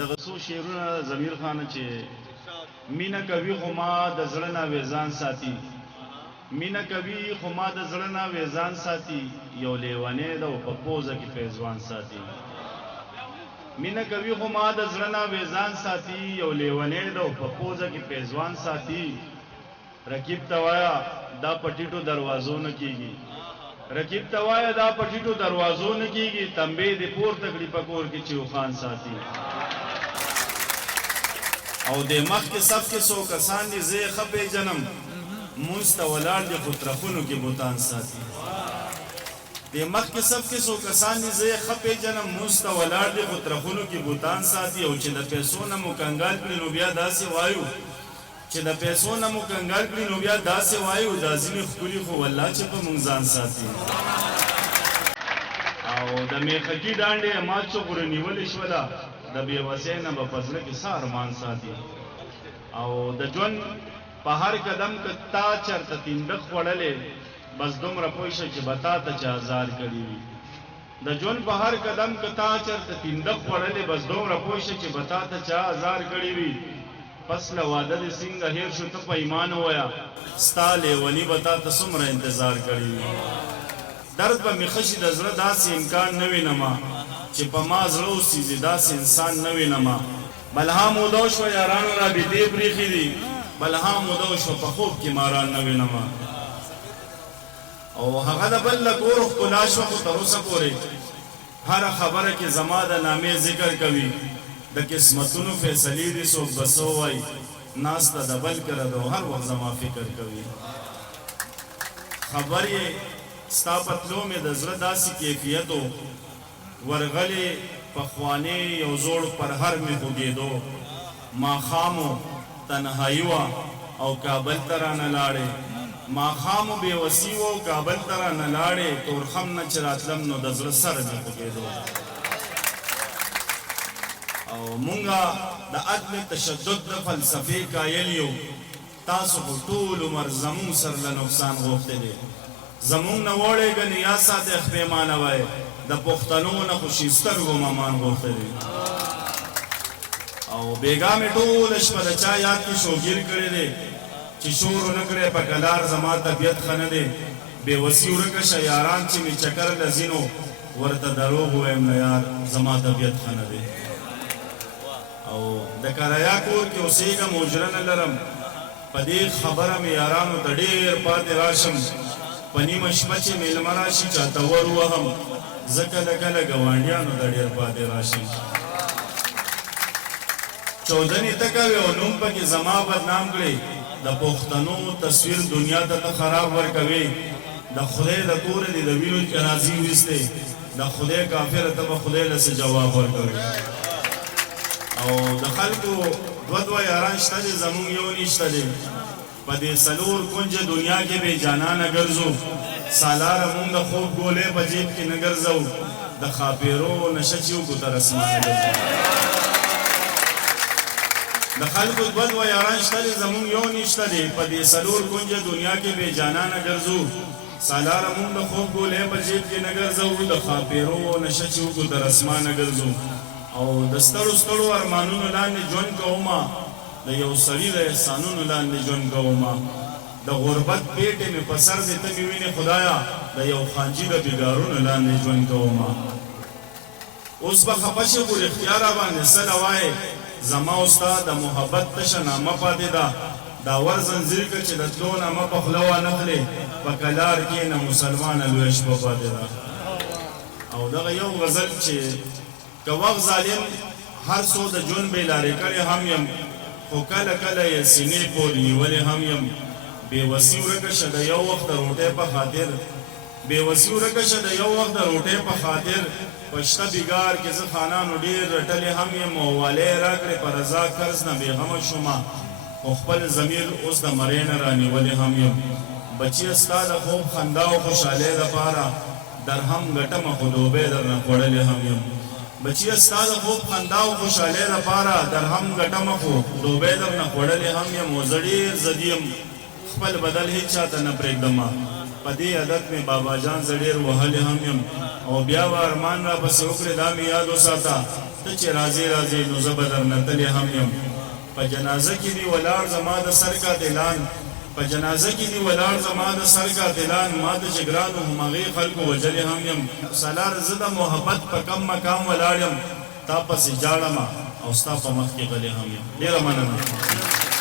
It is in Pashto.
دغه څو شعرونه ضمیر خان چې مینا کوي خو ما د زړه نه وېزان ساتي مینا کوي خو ما د زړه نه وېزان ساتي یو لیوانې د په پوزه کې فیضوان ساتي مینا کوي خو ما د زړه نه وېزان ساتي یو لیوانې د په پوزه کې فیضوان ساتي رکیب توایا دا پټیټو دروازو نه کیږي رکیب توایا دا پټیټو دروازو نه کیږي تنبې د پور تکړی پکور کې چوخان ساتي او د مخ کې صف کې سو کسان دي زه خپې جنم مستولار د خطرخونو کې بوتان ساتي د مخ کې صف کې سو کسان دي زه خپې جنم مستولار د خطرخونو کې بوتان ساتي او چې د پیسو نه مو کنګال کړي نو بیا داسې وایو چې د پیسو نه مو کنګال کړي نو بیا داسې وایو دا ځینې ښکلي خو والله چې په مونږ ځان ساتي او د میخکي ډانډې ما چغره نیولې شوله د بېوسۍ نه به په زړه کې څه ارمان ساتي او د ژوند په هر قدم که تا چېرته تینډک خوړلې بس دومره پوه شه چې به تا ته چا ازار کړي وي د ژوند په هر قدم که تا چېرته تینډک خوړلې بس دومره پوه شه چې به تا ته چا ازار کړي وي پس له واده دې څنګه هېر شو ته په ایمان ووایه ستا لیوني به تا ته څومره انتظار کړي وي درد به مې ښه شي د زړه داسې امکان نه وینمه چې په ما زړه اوسېږي داسې انسان نه وینمه بلها موده وشوه یارانو رابطې پرېښې دي بلها موده وشوه په خوب کې ماران نه وینمه او هغه د بل له کور ښکلا شوه خو تر اوسه پورې هره خبره کې زما د نامې ذکر کوي د قسمتونو فیصلې دي څوک به څه ووایي ناسته د بل کله د هر وخت زما فکر کوي خبر یې ستا پتلو مې د زړه داسې کیفیت و ورغلې پخوانې یو زوړ پرهر مې خوږېدو ماښامو تنهایي وه او کابل ته رانه لاړې ماښامو بېوسي و او کابل ته رانه لاړې تورخم نه چې راتلم نو د زړه سر مې خوږېدو او مونږه د عدم تشدد د فلسفې قایل یو تاسو خو ټول عمر زمونږ سر له نقصان غوښتی دی زمونږ نه وړې ګنې یا ساتې خپېمانه وی د پښتنو نه خو شي سترګو ممان غوښتی دی او بېګا مې ټوله شپه د چا یاد کې شوګیر کړی دی چې شور ونه کړی په کلار زما طبیعت ښه نه دی بېوسي ورکه شه یاران چې مې چکر له ځینو ورته دروغ ووایم نه یار زما طبیعت ښه نه دی او د کرایا کور کې اوسېږم اجره نه لرم په دې خبره مې یارانو ته ډېر پاتې راشم په نیمه شپه چې مېلمه راشي چاته ور وهم زه کله کله ګاونډیانو ته ډېر پاتې راشم چودنې ته کوې او نوم پکې زما بدنام کړې د پښتنو تصویر دنیا ته ته خراب ورکوې د خدای د کوره دې د وینو جنازې ویستې د خدای کافره ته به خدای له څه جواب ورکوې او د خلکو دوه یاران شته دي زمونږ یو نشته دی په دې څلور کنجه دنیا کې بې جانانه ګرځو سالاره مونږ د خوب ګولې په جیب کې نه ګرځو د خاپیرو نشه چې وکړو تر اسمانه ګرځو د خلکو دوه یاران شته دي زمونږ یو نشته دی په دې څلور کنجه دنیا کې بې جانانه ګرځو سالاره مونږ د خوب ګولې په جیب کې نه ګرځو د خاپیرو نشه چې وکړو تر اسمانه ګرځو او د ستړو ستړو ارمانونو لاندې ژوند کومه د یو سړي د احسانونو لاندې ژوند کومه د غربت پیټې مې په سر دې ته مې وینې خدایا د یو خانجي د بېګارونو لاندې ژوند کومه اوس به خفه شي خو رښتیا راباندې څه نه وایې زما او ستا د محبت تشه نامه پاتې ده دا ور زنځیر که چې د تلو نامه په خوله وانخلې په کلار کې نه مسلمانه لویه شپه پاتې ده او دغه یو غزل چې که وخت ظالم هر څو د ژوند بېلارې کړی هم یم خو کله کله یې سینې پورې نیولې هم یم بېوسي ورکه شه د یو وخت د روټۍ په خاطر بېوسي ورکه شه د یو وخت د روټۍ په خاطر په شته بېګار کې زه خانانو ډېر رټلې هم یم او والی یې راکړې په رضا قرض نه بېغمه شومه خو خپل ضمیر اوس د مرۍ نه رانیولې هم یم بچیه ستا د خوب خندا او خوشحالۍ دپاره درهم ګټمه خو دوبۍ درنه خوړلې هم یم بچیه ستا د خوب خندا او خوشحالۍ دپاره درهم ګټمه خو دوبۍ درنه خوړلې هم یم او زه ډېر ضدي یم خپل بدل هېڅ چاته نه پرېږدمه په دې عادت مې بابا جان زه ډېر وهلی هم یم او بیا به ارمان راپسې وکړې دا مې یاد وساته ته چې راځې راځې نو زه به درنه تللی هم یم په جنازه کې دې ولاړ زما د سر قاتلان په جنازه کې دې ولاړ زما د سر قاتلان ما د جګرانو همغې خلکو وژلې هم یم سالار زه د محبت په کم مقام ولاړ یم تا پسې جاړمه او ستا په مخ کې غلی هم یم ډېره مننه